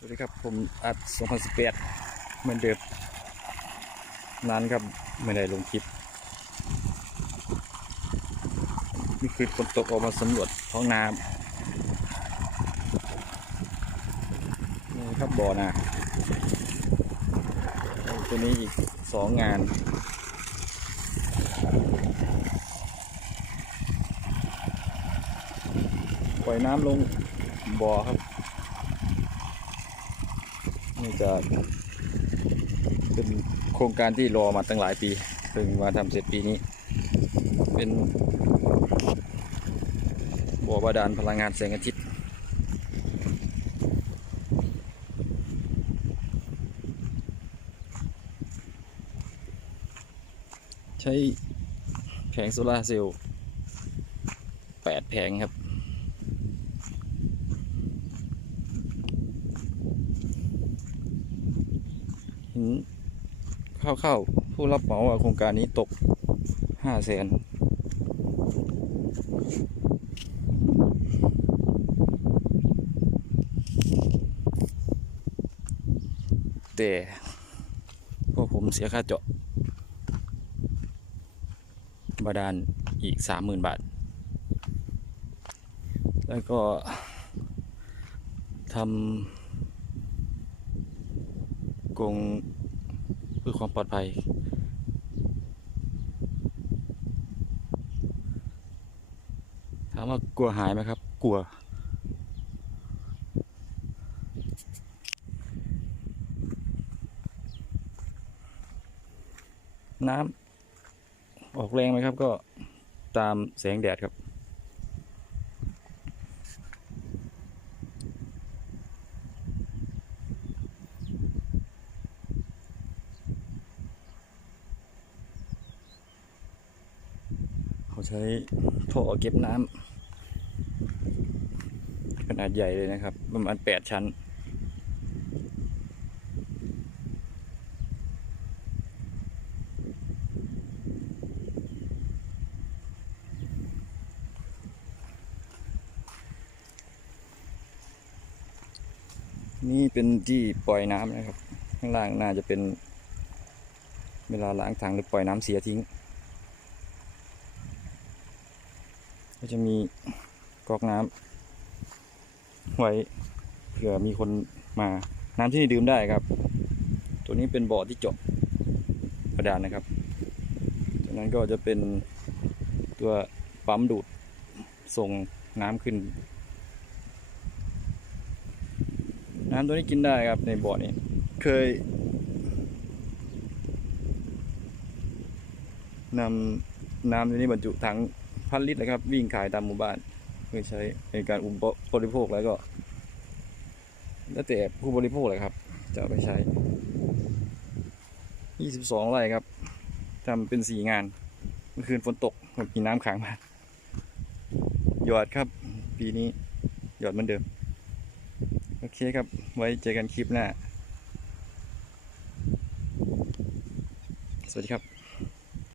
สวัสดีครับ ผมอัด2018เหมือนเดิมนานครับไม่ได้ลงคลิปนี่คือฝนตกออกมาสำรวจท้องน้ำนี่ครับบ่อนะตัวนี้อีกสองงานปล่อยน้ำลงบ่อครับ นี่จะเป็นโครงการที่รอมาตั้งหลายปีเพิ่งมาทำเสร็จปีนี้ เป็นบ่อบาดาลพลังงานแสงอาทิตย์ใช้แผงโซลาร์เซลล์แปดแผงครับ เห็นเข้าๆผู้รับเหมาว่าโครงการนี้ตกห้าแสนแต่พวกผมเสียค่าเจาะบาดาลอีกสามหมื่นบาท แล้วก็ทำ กรงเพื่อความปลอดภัย ถามว่ากลัวหายไหมครับ กลัว น้ำออกแรงไหมครับก็ตามแสงแดดครับ เขาใช้ท่อเก็บน้ำขนาดใหญ่เลยนะครับ ประมาณแปดชั้น นี่เป็นที่ปล่อยน้ำนะครับ ข้างล่างน่าจะเป็นเวลาล้างถังหรือปล่อยน้ำเสียทิ้ง ก็จะมีก๊อกน้ำไว้เผื่อมีคนมาน้ำที่นี่ดื่มได้ครับ ตัวนี้เป็นบ่อที่เจาะกระดานนะครับจากนั้นก็จะเป็นตัวปั๊มดูดส่งน้ำขึ้น น้ำตัวนี้กินได้ครับในบ่อนี้ เคยนำน้ำตัวนี้บรรจุถัง พันลิตรนะครับ วิ่งขายตามหมู่บ้านเพื่อใช้ในการอุปบริโภคแล้วก็ แล้วแต่ผู้บริโภคเลยครับ จะไปใช้ 22ไร่ครับทำเป็นสี่งานเมื่อคืนฝนตกมีน้ำขังมาหยอดครับ ปีนี้หยอดเหมือนเดิม โอเคครับ ไว้เจอกันคลิปหน้า สวัสดีครับ